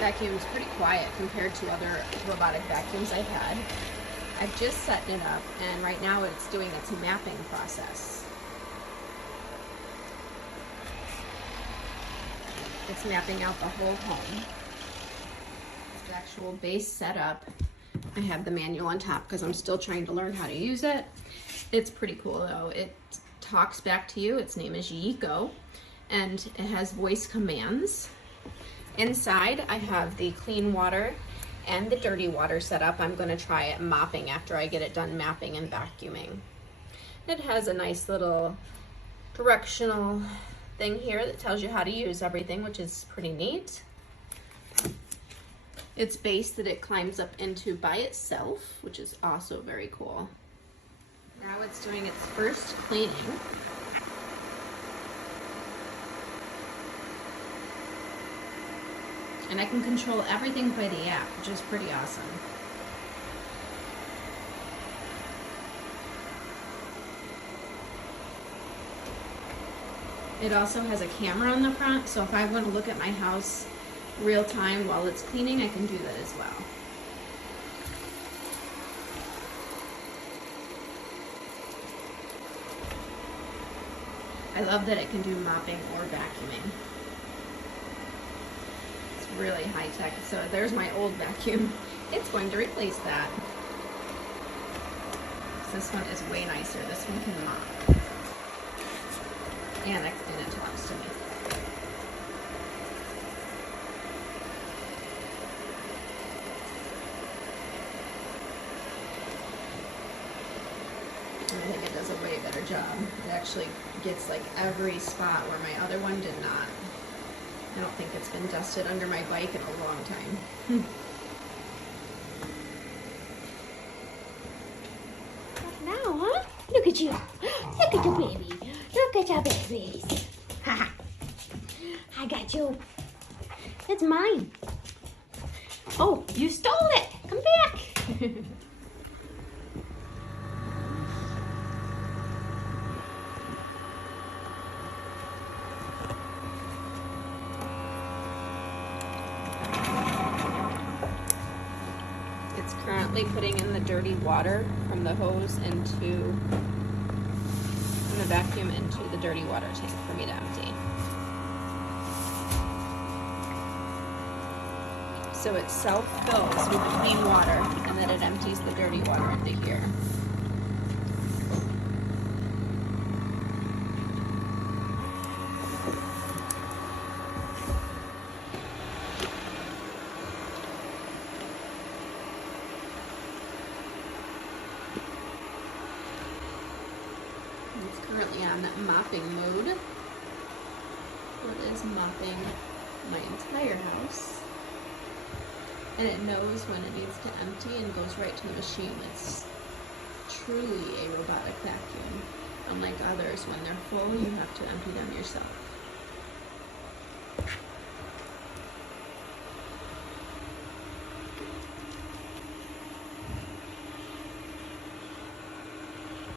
vacuum is pretty quiet compared to other robotic vacuums I've had. I've just set it up, and right now it's doing its mapping process. It's mapping out the whole home. The actual base setup. I have the manual on top because I'm still trying to learn how to use it. It's pretty cool though. It talks back to you. Its name is YIKO, and it has voice commands. Inside, I have the clean water and the dirty water set up. I'm going to try it mopping after I get it done mapping and vacuuming. It has a nice little directional thing here that tells you how to use everything, which is pretty neat. It's base that it climbs up into by itself, which is also very cool. Now it's doing its first cleaning. And I can control everything by the app, which is pretty awesome. It also has a camera on the front, so if I want to look at my house real time while it's cleaning, I can do that as well. I love that it can do mopping or vacuuming. Really high tech. So there's my old vacuum. It's going to replace that. This one is way nicer. This one can mop. And it talks to me. I think it does a way better job. It actually gets like every spot where my other one did not. I don't think it's been dusted under my bike in a long time. What now, huh? Look at you. Look at your baby. Look at your babies. I got you. It's mine. Oh, you stole it. Come back. It's currently putting in the dirty water from the hose into the vacuum into the dirty water tank for me to empty. So it self-fills with the clean water, and then it empties the dirty water into here. It's currently on mopping mode. It is mopping my entire house. And it knows when it needs to empty and goes right to the machine. It's truly a robotic vacuum. Unlike others, when they're full, you have to empty them yourself.